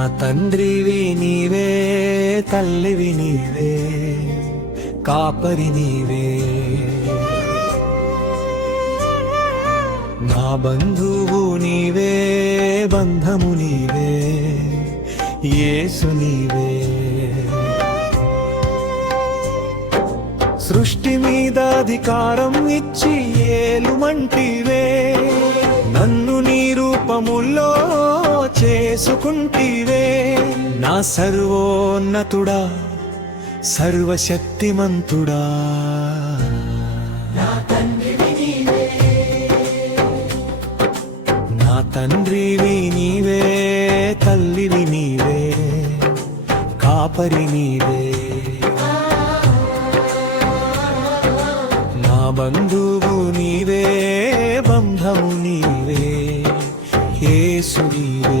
నా తండ్రివి నీవే, తల్లివి నీవే, కాపరి నీవే. నా బంధువు నీవే, బంధము నీవే, యేసు నీవే. సృష్టి మీద అధికారం ఇచ్చి ఏలుమంటివే, నన్ను నీ రూపములో చేసుకుంటివే. నా సర్వోన్నతుడా, సర్వశక్తిమంతుడా, నా తండ్రివి నీవే, తల్లివి నీవే, కాపరి నీవే. నా బంధువు నీవే, బంధము నీవే, యేసు నీవే.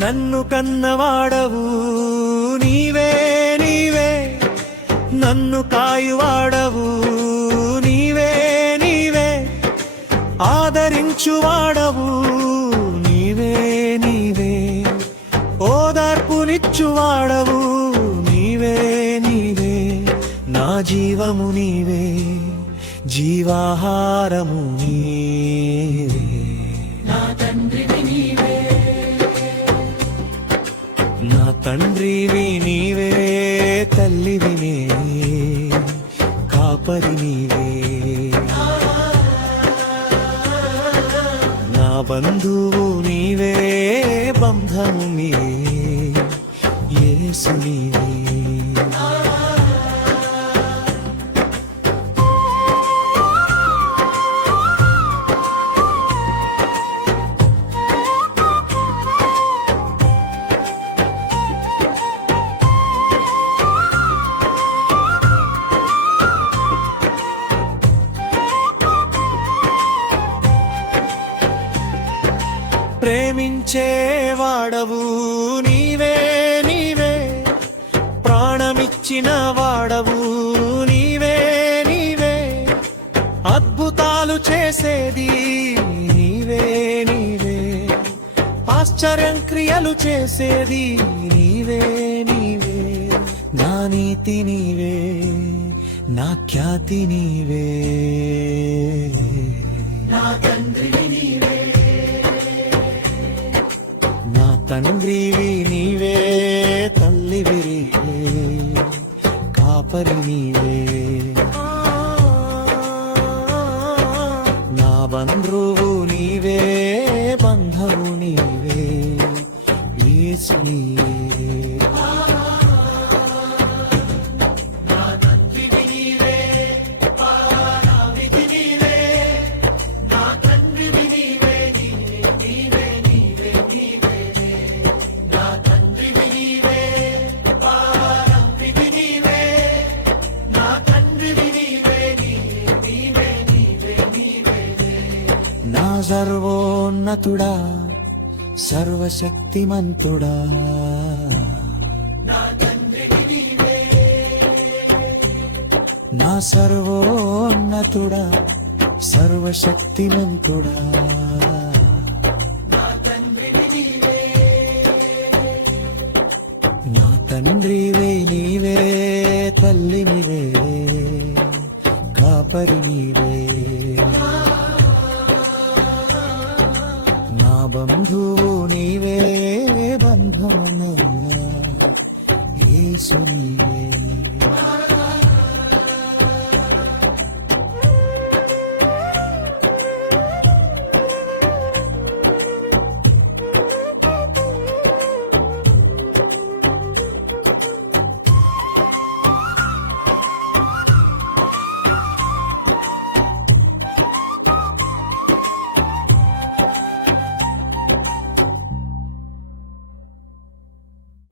నన్ను కన్నవాడవు నీవే, నీవే, నన్ను కాయువాడవు నీవే, నీవే, ఆదరించువాడవు నీవే, నీవే, ఓదార్పునిచ్చువాడవు నీవే, నీవే. నా జీవము నీవే, జీవాహారము నీవే. నా తండ్రివి నీవే, తల్లివి నీవే, కాపరి నీవే. నా బంధువు నీవే, బంధము నీవే, యేసు నీవే. ప్రేమించేవాడవు నీవే, నీవే, ప్రాణమిచ్చిన వాడవు నీవే, నీవే, అద్భుతాలు చేసేది నీవే, నీవే, ఆశ్చర్యం క్రియలు చేసేది నీవే, నీవే. నా నీతి నీవే, నా ఖ్యాతి నీవే. నా తండ్రివి నీవే, తండ్రివి నీవే, తల్లివి నీవే, కాపరి నీవే. నా బంధువు నీవే, బంధము నీవే, యేసు నీవే. నా సర్వోన్నతుడా, సర్వశక్తిమంతుడా, నా సర్వోన్నతుడా, సర్వశక్తిమంతుడా. నా తండ్రివే నీవే, తల్లినివే, కాపరి నీవే. నా బంధువు నీవే, బంధము నీవే, యేసు నీవే.